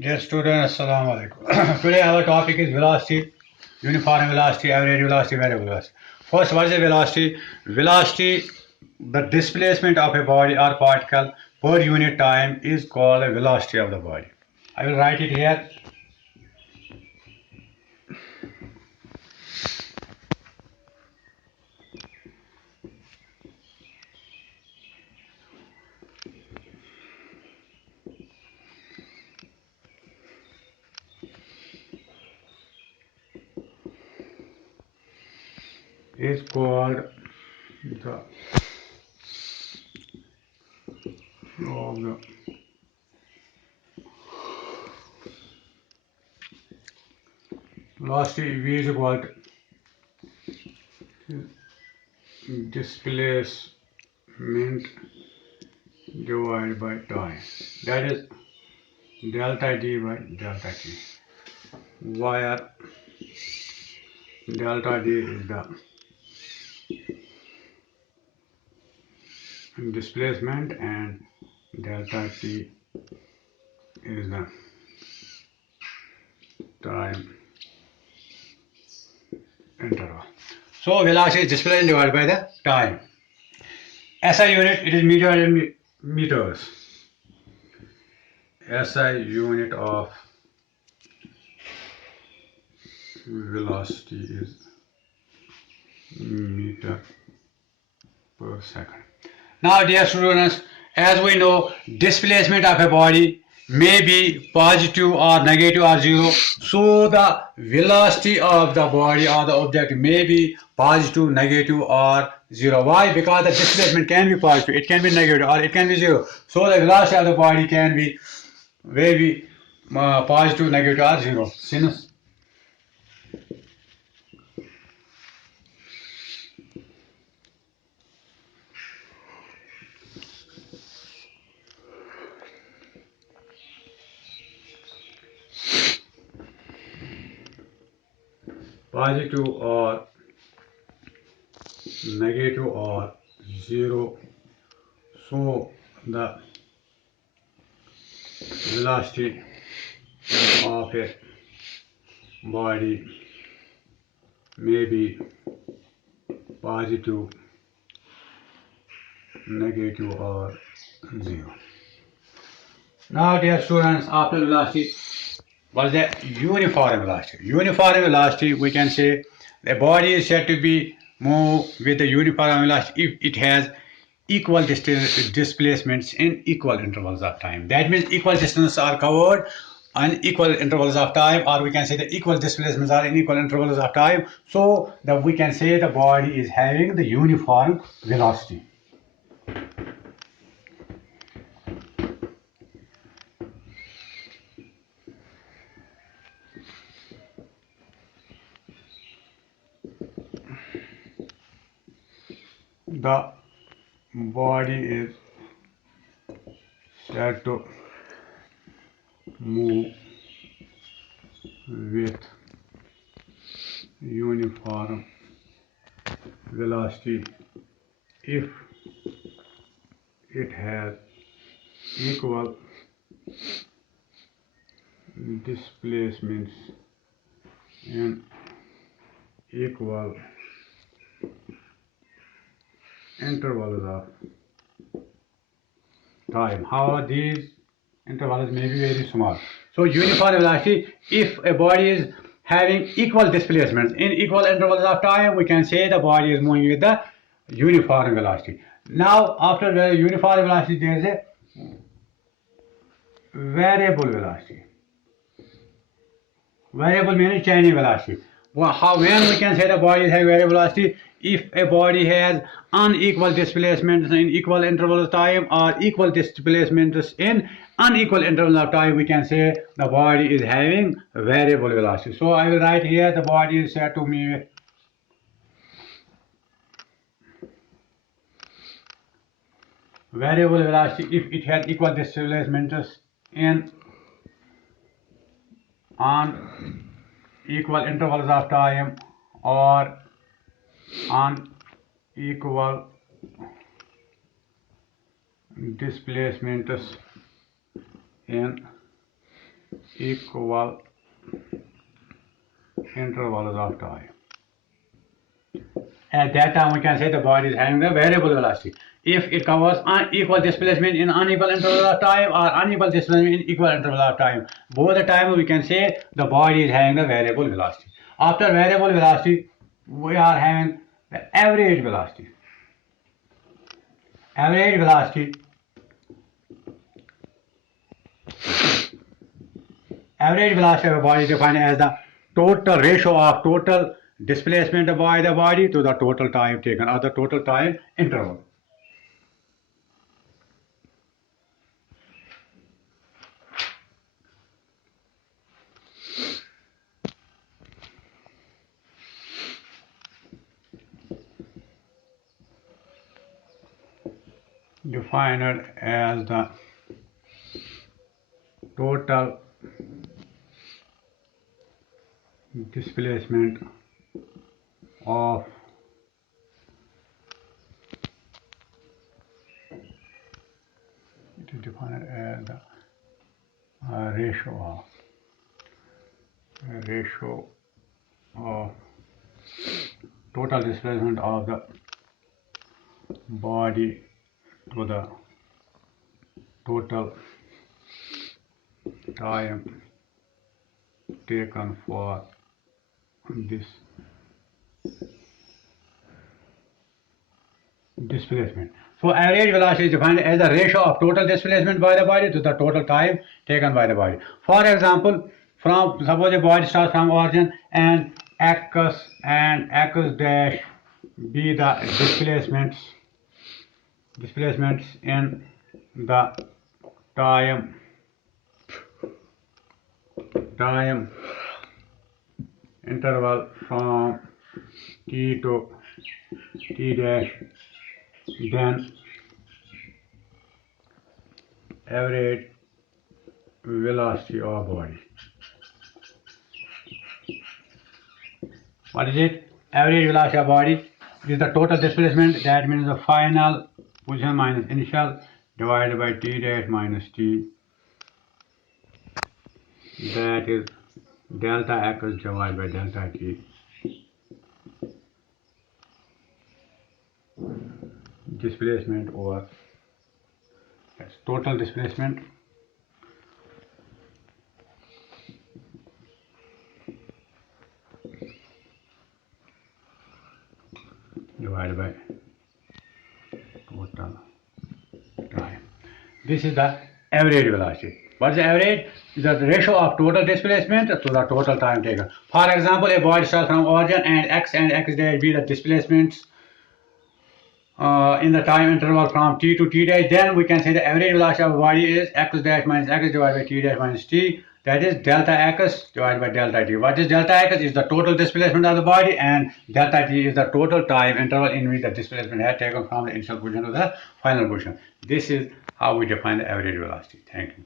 Dear students, Assalamu alaikum. Today our topic is velocity, uniform velocity, average velocity, variable velocity. First, what is the velocity? Velocity, the displacement of a body or particle per unit time is called the velocity of the body. I will write it here. Is called the flow of the velocity V is equal to displacement divided by time. That is delta D by delta T. Where delta D is the displacement and delta T is the time interval. So velocity is displacement divided by the time. SI unit, it is meter in meters. SI unit of velocity is meter per second. Now dear students, as we know, displacement of a body may be positive or negative or zero. So the velocity of the body or the object may be positive, negative or zero. Why? Because the displacement can be positive, it can be negative or it can be zero. So the velocity of the body can be maybe positive, negative or zero. Since positive or negative or zero, so the velocity of a body may be positive, negative or zero. Now dear students, after velocity, what is the uniform velocity? Uniform velocity, we can say the body is said to be move with the uniform velocity if it has equal displacements in equal intervals of time. That means equal distances are covered on equal intervals of time, or we can say the equal displacements are in equal intervals of time. So that we can say the body is having the uniform velocity. The body is said to move with uniform velocity if it has equal displacements and equal intervals of time. However, these intervals may be very small. So uniform velocity, if a body is having equal displacements in equal intervals of time, we can say the body is moving with the uniform velocity. Now after the uniform velocity, there is a variable velocity. Variable means changing velocity. When we can say the body is having variable velocity? If a body has unequal displacements in equal intervals of time or equal displacements in unequal intervals of time, we can say the body is having variable velocity. So I will write here the body is said to be variable velocity if it has equal displacements in on equal intervals of time or unequal displacements in equal intervals of time. At that time, we can say the body is having the variable velocity. If it covers unequal displacement in unequal interval of time or unequal displacement in equal interval of time, both the time we can say the body is having the variable velocity. After variable velocity, we are having the average velocity. Average velocity. Average velocity of a body is defined as the total ratio of total displacement by the body to the total time taken or the total time interval. Defined as the total displacement of it is defined as the ratio of total displacement of the body to the total time taken for this displacement. So average velocity is defined as the ratio of total displacement by the body to the total time taken by the body. For example, suppose the body starts from origin and x dash be the displacements in the time interval from t to t dash, then average velocity of body. What is it? Average velocity of body is the total displacement, that means the final position minus initial divided by t dash minus t, that is delta x divided by delta t. Displacement over total displacement divided by total time. This is the average velocity. What is the average? Is the ratio of total displacement to the total time taken. For example, a body starts from origin and x dash be the displacements in the time interval from t to t dash, then we can say the average velocity of a body is x dash minus x divided by t dash minus t, that is delta x divided by delta t. What is delta x? Is the total displacement of the body, and delta t is the total time interval in which the displacement has taken from the initial position to the final position. This is how we define the average velocity. Thank you.